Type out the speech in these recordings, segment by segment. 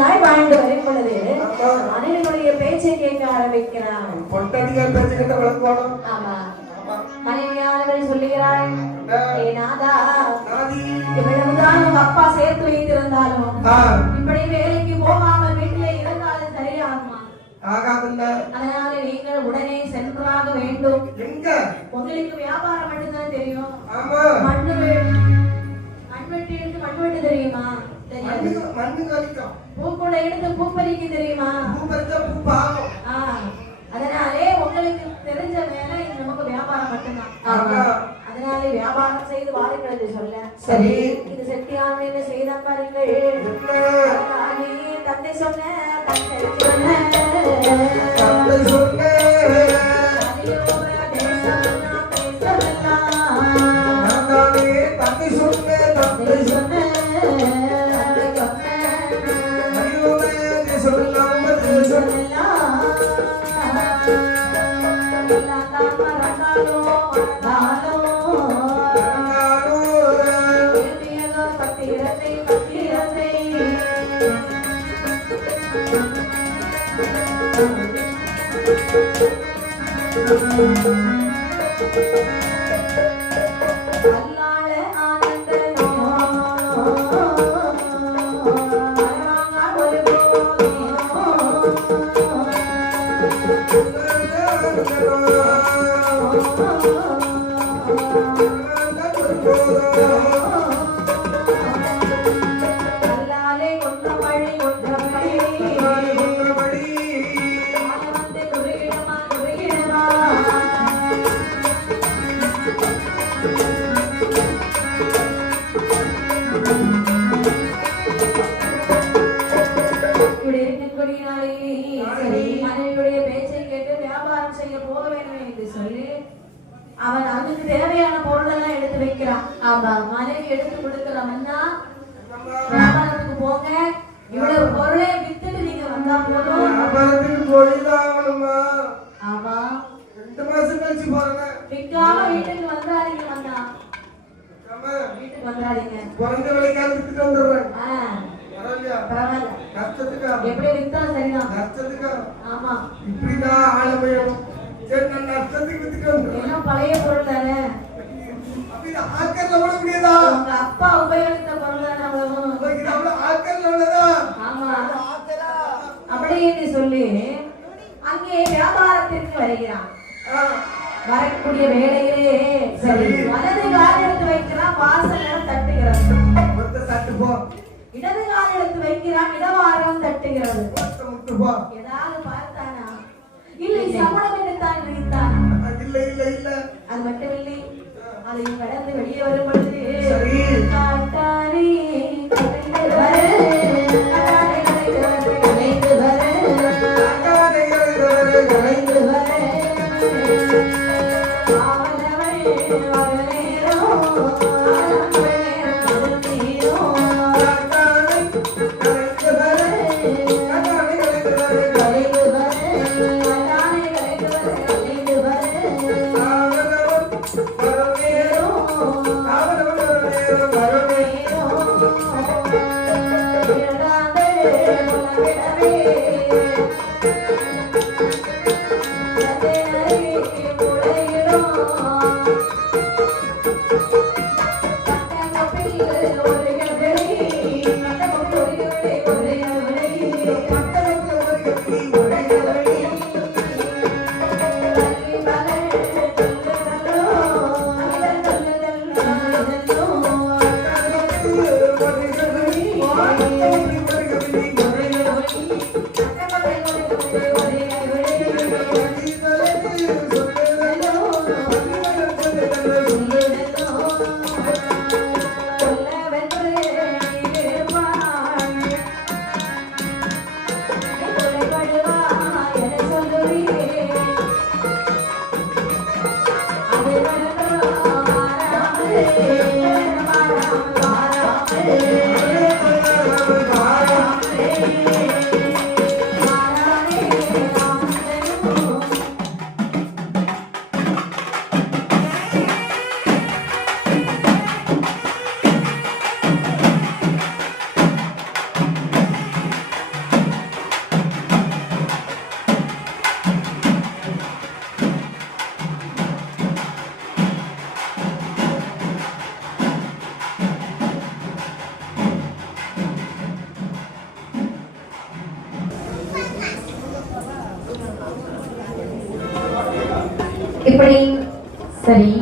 நாள் வாழ்ந்து வரும் பொழுது மனைவியுடைய பேச்சை கேட்க ஆரம்பிக்கிறான். பொண்டாட்டியார் பேச்சை கேட்ட விளக்குவானோ? ஆமா. மனைவியானவள் சொல்லுகிறாள், ஏ நாதா, இவ்வளவுதான் உங்க அப்பா சேர்த்து வைத்திருந்தாலும் இப்படி வேலைக்கு போகாமல் வீட்டிலே இருந்தாலும் சரியாகுமா? ஆகாதுல்ல. அதனால நீங்கள் உடனே சென்றாக வேண்டும். எங்க? உங்களுக்கு வியாபாரம் மட்டும்தான் தெரியும். ஆமா. மண்வெட்டி எடுத்து மண்வெட்டு தெரியுமா? மண்ணு கலிக்கும். பூக்கூட எடுத்து பூப்பறிக்க தெரியுமா? பூப்பறிச்சா பூ பாகும். அதனாலே உங்களுக்கு தெரிஞ்ச வேலை நமக்கு வியாபாரம் மட்டும்தான். அதனால வியாபாரம் செய்து வாருங்கள் என்று சொல்ல, சரி இது செட்டியான என்ன செய்த பாருங்கள். தந்தை சொன்ன மனைவியுடைய பேச்சை கேட்டு வியாபாரம் செய்ய போக வேண்டும் என்று சொல்லி அவன் அதுக்கு தேவையான பொருள் எல்லாம் எடுத்து வைக்கிறான். ஆமா, மனைவி எடுத்து கொடுக்கிறவன்னா வியாபாரத்துக்கு போங்க, இவ்வளவு பொருளை வித்துட்டு நீங்க வந்தா போதும். வியாபாரத்துக்கு போயிதாகணுமா? ஆமா, 2 மாசம் கழிச்சு போறேன். விக்காம வீட்டுக்கு வந்தாதீங்க. வந்தா வீட்டுக்கு வந்தாதீங்க. குறைஞ்ச விலைக்காக வித்துட்டு வந்துடுறேன். பரவாயில்ல, எப்படி வித்தாலும் சரிதான். நஷ்டத்துக்கா? ஆமா, இப்படிதான் ஆளமையும். சரி, நான் நஷ்டத்துக்கு வித்துட்டு வந்துடுறேன். பழைய பொருள் தானே, ஆக்கர்ல விட முடியாதா? உங்க அப்பா உபயோகித்த பொருள் தானே, அவ்வளவு ஆக்கர்ல உள்ளதா? ஆமா, அப்படின்னு சொல்லி அங்கே வியாபாரத்திற்கு வருகிறான். வரக்கூடிய வேலையிலே சரி வலது கால் எடுத்து வைக்கிறான், வாசல் தட்டுகிறது. இடது கால் எடுத்து வைக்கிறான், இடவாரம் தட்டுகிறது. ஏதாவது பார்த்தானா? இல்லை, சமணம் எடுத்தான் நினைத்தானா? அது மட்டும் இல்லை, அதை கடந்து வெளியே வரும் பொழுது காட்டாரி காவல் இப்படி சரி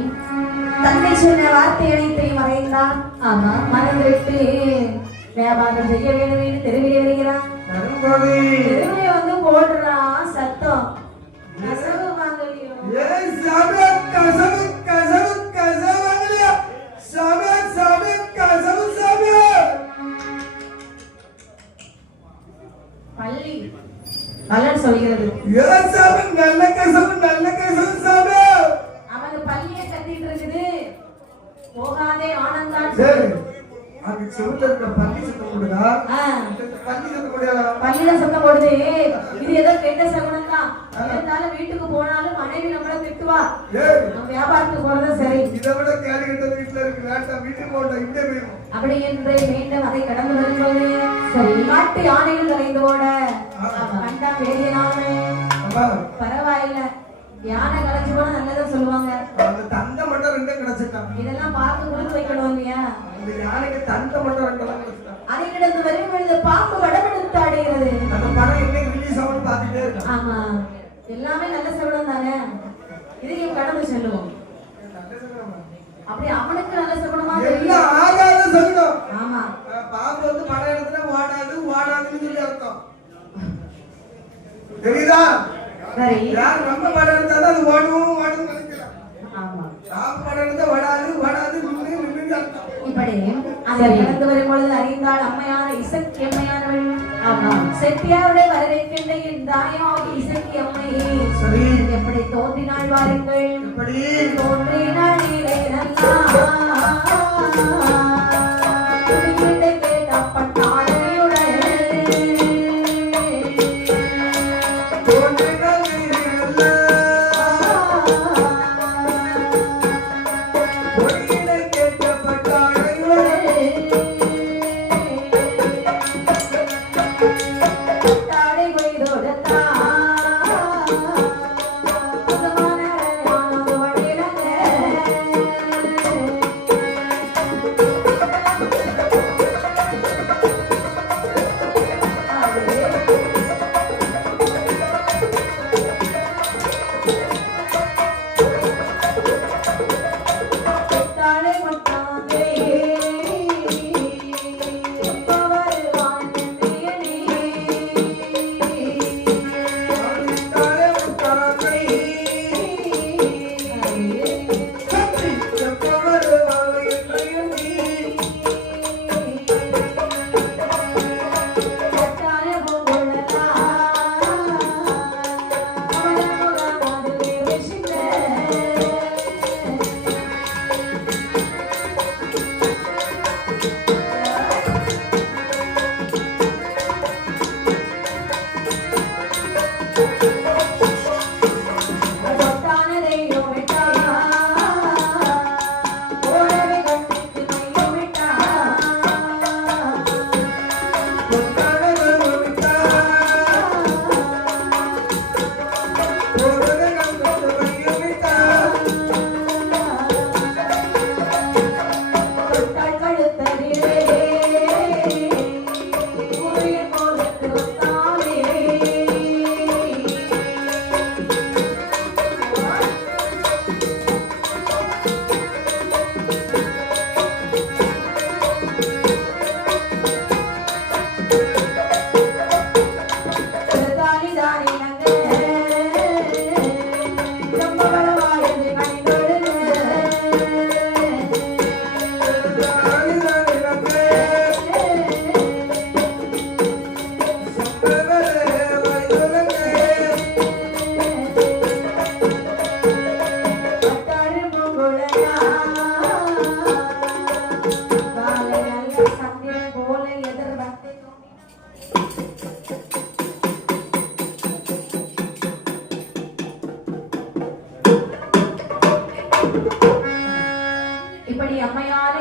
தந்தை சொன்ன வார்த்தை அனைத்தையும் மறைந்தான். ஆமா மறந்துவிட்டு வியாபாரம் செய்ய வேண்டும் என்று தெருவிலே வருகிறான். தெருவிலே வந்து போடுறான் சத்தம். கசவு வாங்கலையோ பள்ளி நல்லன்னு சொல்கிறது. அவனுக்கு பள்ளியை கட்டிட்டு இருக்குது. போகாதே ஆனந்தான் பள்ளியில சத்தம் போடுது. இது ஏதோ கெட்ட சகுனம் தான். இருந்தாலும் வீட்டுக்கு போனாலும் மனைவி நம்மள திட்டுவா. நம்ம வியாபாரத்துக்கு போறது சரி. அப்படி என்று மீண்டும் அதை கடந்து வரும்போது சரி காட்டு யானைகள் கலைந்து ஓட கண்டா பெரியனாமே பரவாயில்ல. யானை கலைச்சு போனா நல்லதான் சொல்லுவாங்க. தந்தை மட்டும் ரெண்டு கிடைச்சிட்டான். இதெல்லாம் பார்த்து கொடுத்து வைக்கணும் இல்லையா? யானைக்கு தந்தை மட்டும் ரெண்டு கிடைச்சிட்டான். அதை கிடந்து வரும் பொழுது பாம்பு வடமெடுத்து ஆடுகிறது. அந்த படம் இன்னைக்கு ரிலீஸ் ஆகும் பார்த்துட்டே இருக்கேன். ஆமா எல்லாமே நல்ல சகுனம் தானே. இதையும் கடந்து செல்லுவோம். அப்படி அவனுக்கு நல்ல சகுனமா எல்லாம் ஆகாத சகுனம். ஆமா பாம்பு வந்து படம் எடுத்தா வாடாது வாடாதுன்னு சொல்லி அர்த்தம். தெரியுதா? சரி யார் நம்ம படம் எடுத்தாலும் அது வாடுவோம் வாடுன்னு நினைக்கலாம். ஆமா பாம்பு படம் எடுத்தா வாடாது வாடாது நின்று அர்த்தம். இப்படி அதை கடந்து வரும் பொழுது அறிந்தாள் அம்மையான இசக்கி அம்மையானவள். ஆமா செட்டியாருடைய வரவேற்கின்ற என் தாயாகி இசக்கி அம்மை. சரி எப்படி தோன்றினாள் வாருங்கள். எப்படி தோன்றினாள் நீரே நல்லா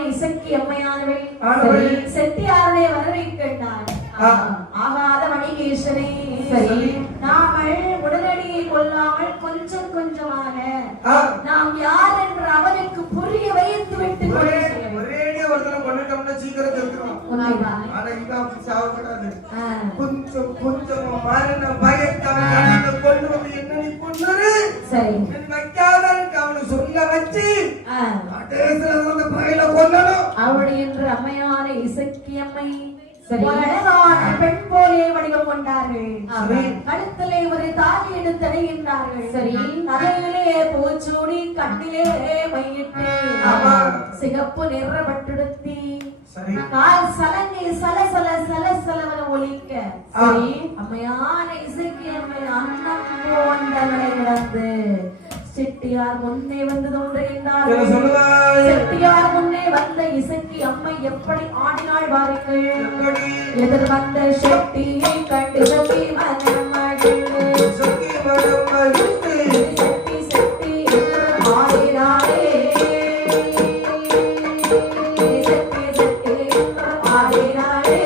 இசக்கி அம்மையானவள் செட்டியாருடைய வரவேற்கின்றார். ஆகாத மணிகேசனே, சரி நாமல் உடனடியை கொள்ளாமல் கொஞ்சம் கொஞ்சமாக நாம் யார் என்று அவனுக்கு புரிய வைத்து விட்டு ஒரேடியா ஒருத்தனை கொண்டுட்டோம்னா சீக்கிரம் தெரிஞ்சிடும். ஆனா இங்க அப்படி சாவக்கூடாது. கொஞ்சம் கொஞ்சம் மாறின பயத்தை கொண்டு வந்து என்ன நீ கொண்டு சரி வைக்காத வச்சு ஆ. கடைசியில அந்த பையில கொல்லணும். அவள் என்று அம்மையான இசக்கி அம்மை ஒரு அழகான பெண் போலே வடிவம் கொண்டார்கள். கழுத்திலே ஒரு தாலி எடுத்து அடைகின்றார்கள். சரி, தலையிலே பூச்சூடி கண்ணிலே மையிட்டு சிகப்பு நிற பட்டுடுத்தி கால் சலங்கை சலசல சலசலவன ஒலிக்க சரி அம்மையான இசைக்கு அம்மை அன்னம் போன்ற நடை கிடந்து செட்டியார் முன்னே வந்து தோன்றுகின்றார்கள். செட்டியார் முன்னே வந்த இசைக்கு அம்மை எப்படி ஆடினாள் பாருங்கள். எதிர் வந்த செட்டியை கண்டு செட்டி மனம் மகிழ்ந்து செட்டி செட்டி என்று ஆடினாளே. செட்டி செட்டி என்று ஆடினாளே.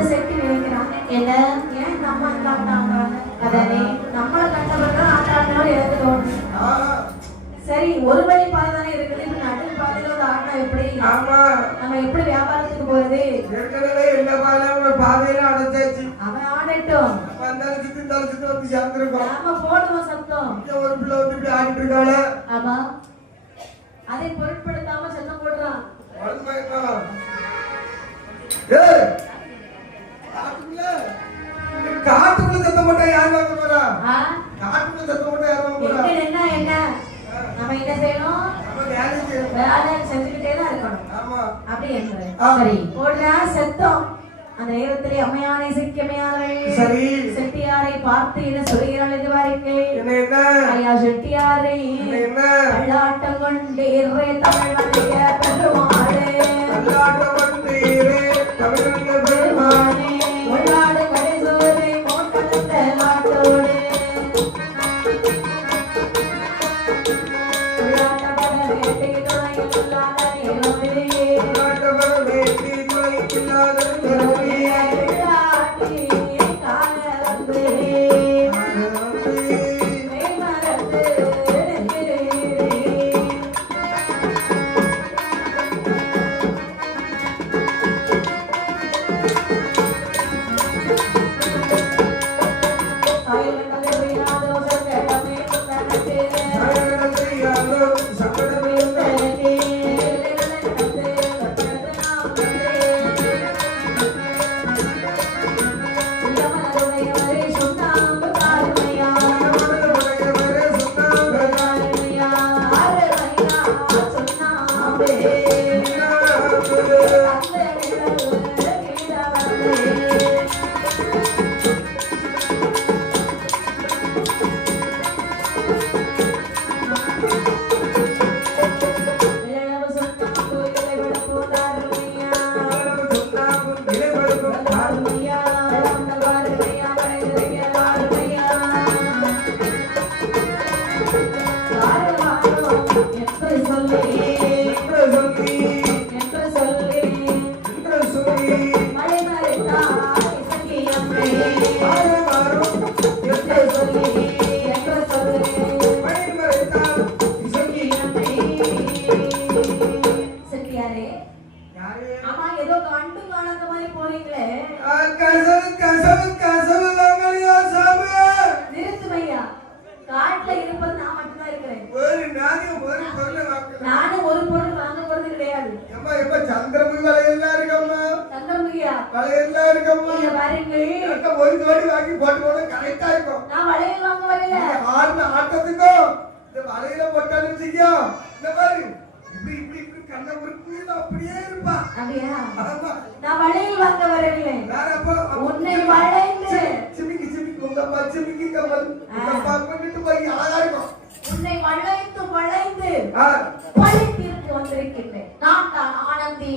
பச்சை செட்டி நினைக்கிறான். என்ன ஏன் நம்ம ஆட்டாங்க அதானே நம்மள கண்டவர்கள் ஆட்டாங்க எனக்கு தோணுது. சரி ஒரு வழி பாதை தானே இருக்குது. இப்ப நடு பாதையில ஒரு ஆட்டா எப்படி நம்ம எப்படி வியாபாரத்துக்கு போறது? ஏற்கனவே எல்லா பாதையில அடைச்சாச்சு. அவன் ஆடட்டும். நாம போடுவோம் சத்தம். ஒரு பிள்ளை வந்து இப்படி ஆடிட்டு இருக்காள. ஆமா அதை பொருட்படுத்தாம சத்தம் போடுறான். காட்டுக்குள்ள சத்தம் போட்டா யார் வாங்க போறா? காட்டுக்குள்ள சத்தம் போட்டா யார் வாங்க போறா? என்ன என்ன நம்ம என்ன செய்யணும்? வேலை செஞ்சுக்கிட்டே தான் இருக்கணும். அப்படி என்று சரி போடுறா சத்தம். அந்த நேரத்திலே அம்மையானை சிக்கியமையார்கள் சரி செட்டியாரை பார்த்து என்ன சொல்கிறாள் என்று பாருங்கள். ஐயா செட்டியாரை பல்லாட்டம் கொண்டீரே தமிழ் வளைய பெருமாளே பல்லாட்டம் கொண்டீரே தமிழ் வளைய பெருமாளே உள்ளாடு கடைசோரை மோட்டலத்த நாட்டோடு உள்ளாட்டப்பட வேட்டை துணையில் இல்லாத நேரமே உள்ளாட்டப்பட வேட்டை துணையில் இல்லாத நேரமே உன்னை வளைந்து வளைந்து பழித்திற்கு வந்திருக்கின்றேன். நான் தான் ஆனந்தி.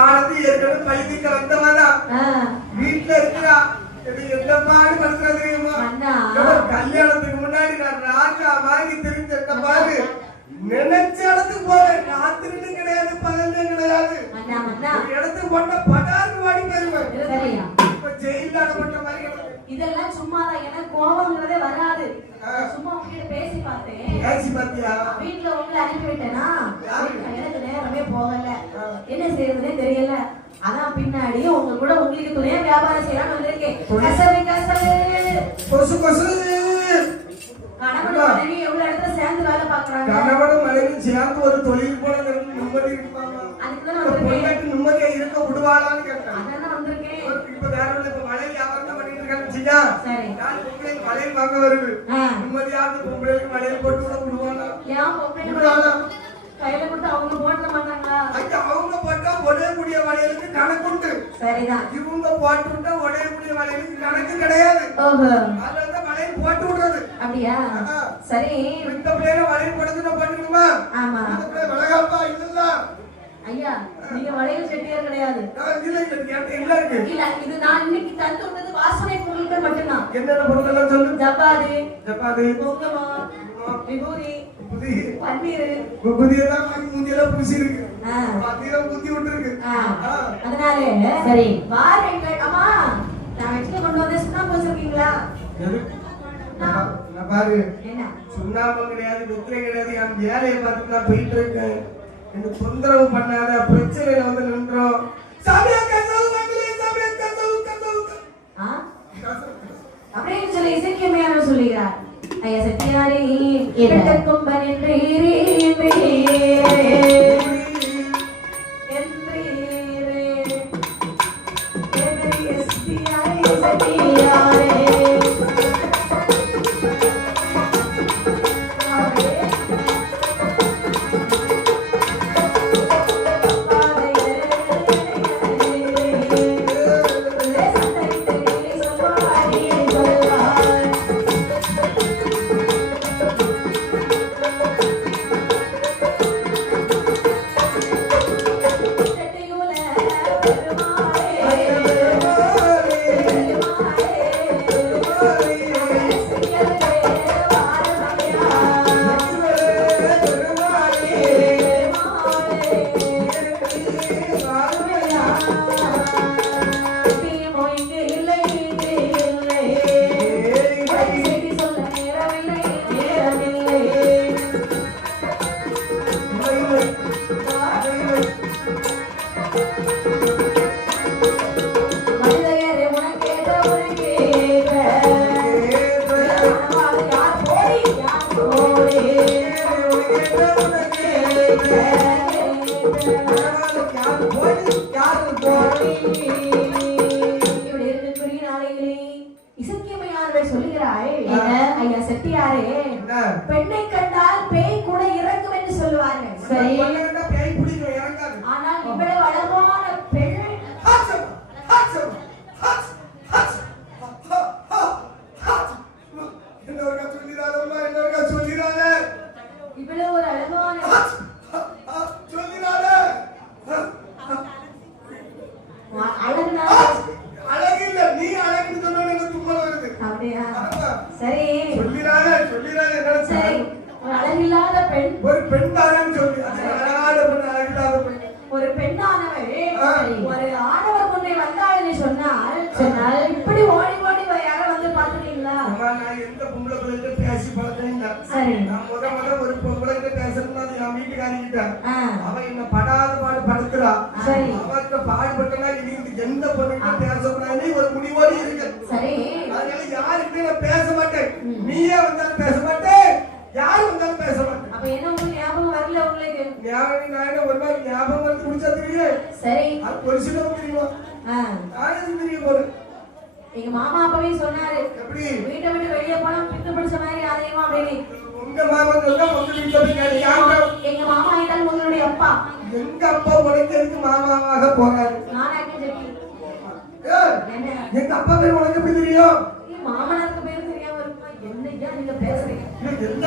ஆனந்தி ஏற்கனவே பழித்திக்க வந்தவனா வீட்டுல இருக்கிறா. எந்த பாடு பண்றது தெரியுமா? கல்யாணத்துக்கு முன்னாடி நான் ராஜா வாங்கி தெரிஞ்ச பாரு நினைச்ச இடத்துக்கு போவேன். ராத்திரி கிடையாது, பகல் கிடையாது. இடத்துக்கு போட்ட படாது வாடி போயிருவேன். இப்ப ஜெயில போட்ட மாதிரி இதெல்லாம் சும்மாதான். எனக்கு கோபம்ங்கிறதே வராது. சும்மா உங்ககிட்ட பேசி பார்த்தேன். பேசி பார்த்தியா? வீட்டுல உங்களை அனுப்பி விட்டேனா எனக்கு நேரமே போகல. என்ன செய்யறதுனே தெரியல. அதான் பின்னாடி உங்க கூட உங்களுக்கு துணையா வியாபாரம் செய்யலாம்னு வந்திருக்கேன். கசவு கசவு கொசு கொசு. கணவன் மனைவி எவ்வளவு இடத்துல சேர்ந்து வேலை பாக்குறாங்க. கணவனும் மனைவி சேர்ந்து ஒரு தொழில் போல நிம்மதி இருப்பாங்க. அதுக்குதான் வந்திருக்கேன். நிம்மதியா இருக்க விடுவாளான்னு கேட்டேன். அதான் வந்திருக்கேன். இப்ப வேற ஒண்ணு. இப்ப மழை வியாபாரம் தான் பண்ணிட்டு இருக்கான்னு வச்சுக்கா. நான் பொம்பளைக்கு மழையில் வாங்க வருது. நிம்மதியாவது பொம்பளைக்கு மழையில் போட்டு விட விடுவானா? ஏன் பொம்பளை கையில கொடுத்து அவங்க போட்ட மாட்டாங்களா? அவங்க போட்டா உடையக்கூடிய வளையலுக்கு கணக்கு உண்டு. சரிதான். இவங்க போட்டு விட்டா உடையக்கூடிய வளையலுக்கு கணக்கு கிடையாது. அதனால வளையல் போட்டு விடுறது. அப்படியா? சரி. இந்த பிள்ளைல வளையல் போடுறது நான் பண்ணிக்கணுமா? ஆமா. இந்த பிள்ளை வளகாப்பா இல்ல. ஐயா நீங்க வளையல் செட்டியார் கிடையாது. இல்ல இது நான் இன்னைக்கு தந்து விட்டது வாசனை பொருட்கள் மட்டும்தான். என்னென்ன பொருட்கள் சொல்லு. ஜப்பாது ஜப்பாது குங்குமம் விபூதி புதி பன்னீர் புதியெல்லாம் வாங்கி மூஞ்சியெல்லாம் பூசி இருக்கு. பாத்தீங்கன்னா புத்தி விட்டுருக்கு. அதனால சரி வாருங்கள். அம்மா நான் வச்சுக்க கொண்டு வந்து சுண்ணாம்பு வச்சிருக்கீங்களா? நான் பாரு என்ன சுண்ணாம்பு கிடையாது, வெத்திரை கிடையாது, என் வேலையை பார்த்துட்டு நான் போயிட்டு இருக்கேன். எனக்கு தொந்தரவு பண்ணாத, பிரச்சனையில வந்து நின்றோம். அப்படின்னு சொல்லி இசைக்கியமையானவர் சொல்லுகிறார். ஐயா செட்டியாரே கொம்பன் என்று பெண்ணை கண்டால் பேய் கூட இறங்கும் என்று சொல்லுவார்கள். சரி ஆனால் இவ்வளவு அழகான பெண் இவ்வளவு ஒரு அழகான அழகில்ல, நீ அழகுன்னு சொன்ன எனக்கு தும்மல் வருது. அப்படியா? சரி சரி, ஒரு அழகில்லாத பெண், ஒரு பெண் தானேன்னு சொல்லி அழகான பெண், அழகில்லாத பெண், ஒரு பெண்ணானவள் ஒரு ஆடவர் முன்னே வந்தாள் என்று சொன்னால் இப்படி ஓடி ஓடி யாரும் வந்து பாத்துட்டீங்களா? நான் எந்த பொம்பளை பிள்ளைகிட்ட பேசி பழக்கேன். சரி, நான் முத ஒரு பொம்பளைகிட்ட பேசணும்னா என் வீட்டுக்காரிக்கிட்ட அவ என்ன படாத பாடு படுத்துறா. சரி, அவர்கிட்ட பாடுபட்டனா இனி எந்த பொண்ணுகிட்ட பேசக்கூடாது ஒரு முடிவோடு இருக்கு. சரி, அதனால யாருக்கிட்டே நான் பேச மாட்டேன். நீயே வந்தாலும் பேச மாட்டேன், யாரும் வந்தாலும் பேச மாட்டேன். அப்ப என்ன உங்களுக்கு ஞாபகம் வரல? உங்களுக்கு ஞாபகம் ஒரு மாதிரி ஞாபகம் வந்து முடிச்சா தெரியும். சரி, அது ஒரு சிலருக்கு தெரியுமா? யாருக்கு தெரியும் போது எங்க மாமா அப்பவே சொன்னாரு, எப்படி வீட்டை விட்டு வெளியே போனா பித்து பிடிச்ச மாதிரி அதையுமா அப்படின்னு. உங்க மாமா சொன்னா உங்க வீட்டுல போய் கேட்டு எங்க மாமா ஆயிட்டாலும் உங்களுடைய அப்பா. எங்க அப்பா உழைக்கிறதுக்கு மாமாவாக போறாரு. நானாக்க சொல்லி எங்க அப்பா பேர் உனக்கு எப்படி தெரியும்? மாமனாருக்கு பேர் தெரியாம இருக்குமா? என்னையா நீங்க பேசுறீங்க? எந்த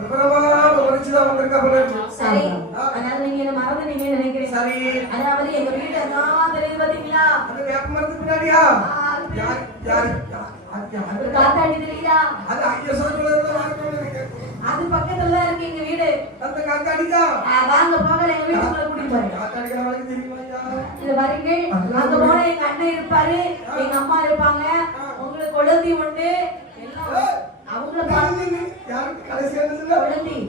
விவரமாக உழைச்சுதான் வந்திருக்கா போல. சரி, அதனால நீங்க என்ன மறந்து நீங்க நினைக்கிறீங்க. சரி, அதாவது எங்க வீடு எல்லாம் தெரியுது பாத்தீங்களா? அது வேப்ப மரத்துக்கு பின்னாடியா? காத்தாடி தெரியுதா? அது ஐயா சொல்றது அது பக்கத்துல தான் இருக்கு எங்க வீடு. அந்த காத்தாடிக்கா? வாங்க போகல, எங்க வீட்டுக்குள்ள கூட்டிட்டு போறேன். காத்தாடிக்கிற வரைக்கும் தெரியுமா? இது வரீங்க, அங்க போன எங்க அண்ணன் இருப்பாரு, எங்க அம்மா இருப்பாங்க, உங்களுக்கு குழந்தை உண்டு, எல்லாம் அவங்கள பாருங்க. யாருக்கு கடைசியா இருந்துச்சுல குழந்தை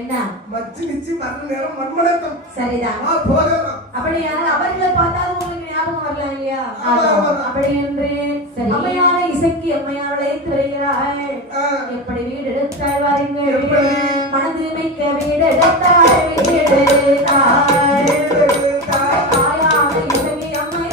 என்ன மச்சி நிச்சி மரண நேரம் மண்மணக்கம். சரிதான், போகலாம். அப்படியான அவர்களை பார்த்தாலும் உங்களுக்கு ஞாபகம் வரலாம் இல்லையா? அப்படி என்று அம்மையான இசைக்கு அம்மையாரை திரைகிறாள். எப்படி வீடு எடுத்தாள் வாருங்கள், மனது மிக்க வீடு எடுத்தாள், வீடு எடுத்தாள். தாயான இசைக்கு அம்மை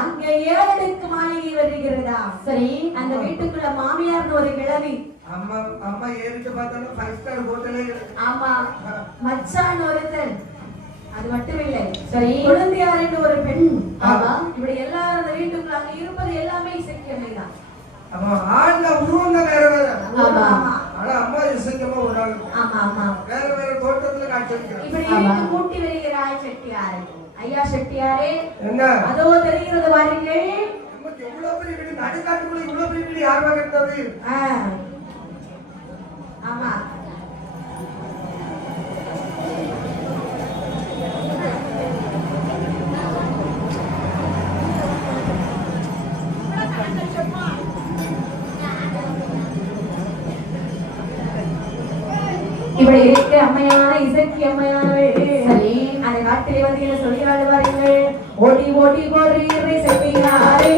அங்க ஏழடுக்கு மாளிகை வருகிறதா? சரி, அந்த வீட்டுக்குள்ள மாமியார்னு ஒரு கிழவி. அம்மா அம்மா ஏறிட்டு பார்த்தாலும் 5 ஸ்டார் ஹோட்டலே. ஆமா, மச்சான் ஒருத்தன். அது மட்டும் இல்லை, சரி, குழந்தையார் ஒரு பெண். ஆமா, இப்படி எல்லாரும் அந்த வீட்டுக்குள்ள அங்க இருப்பது எல்லாமே இசைக்கியமைதான். ஆமா, ஆண்ட உருவங்க வேற வேற. ஆமா, ஆனா அம்மா இசைக்கியமா ஒரு ஆள். ஆமா ஆமா, வேற வேற தோட்டத்துல காட்சிக்கிறாங்க. இப்படி வீட்டு கூட்டி வருகிறாய் செட்டியாரே. ஐயா செட்டியாரே, என்ன அதோ தெரிகிறது பாருங்கள். நமக்கு எவ்வளவு பெரிய வீடு, நடுக்காட்டுக்குள்ள இவ்வளவு பெரிய வீடு யார் வாங்கிட்டது? ஆமா, இப்படி இருக்க அம்மையான இசைக்கு அம்மையானவள். சரி, அந்த காட்டிலே வந்து சொல்கிறாள் பாருங்கள். ஓடி ஓடி போறீரை செட்டியாரே,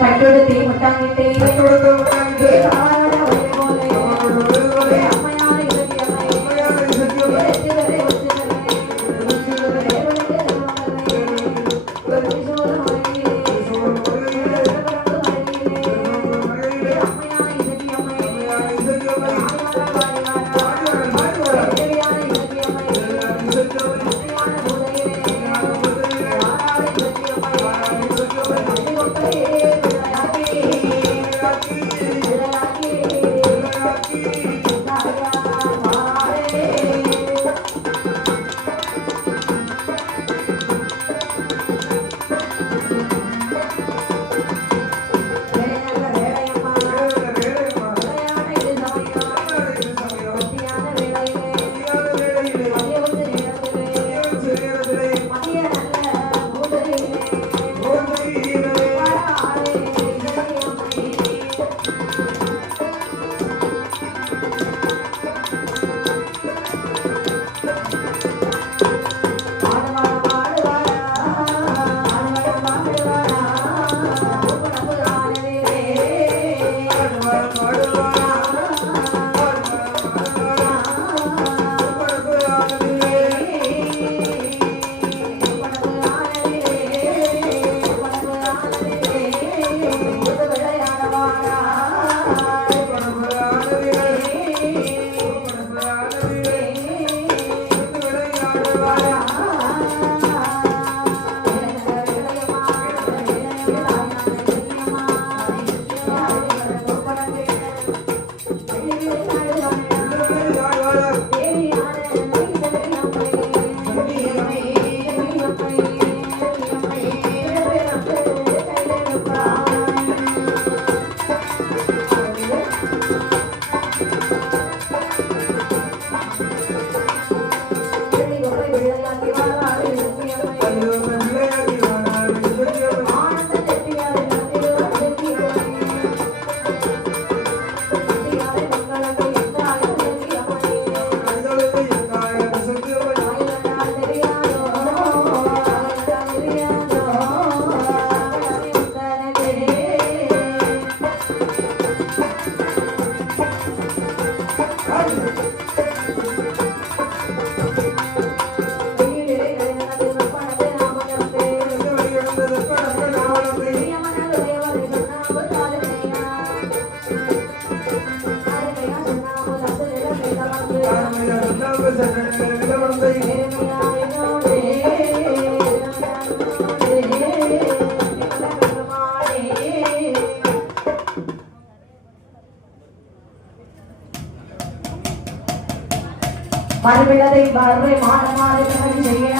பட்டொடுத்தி முட்டாங்கிட்டே பட்டொடுத்த முட்டாங்கிட்டே ஆராட ஒரே போலே அம்மையான இசக்கியம்மை வெற்றிவரே மறுபிள்ளதை பார்வை மாட மாறி செய்ய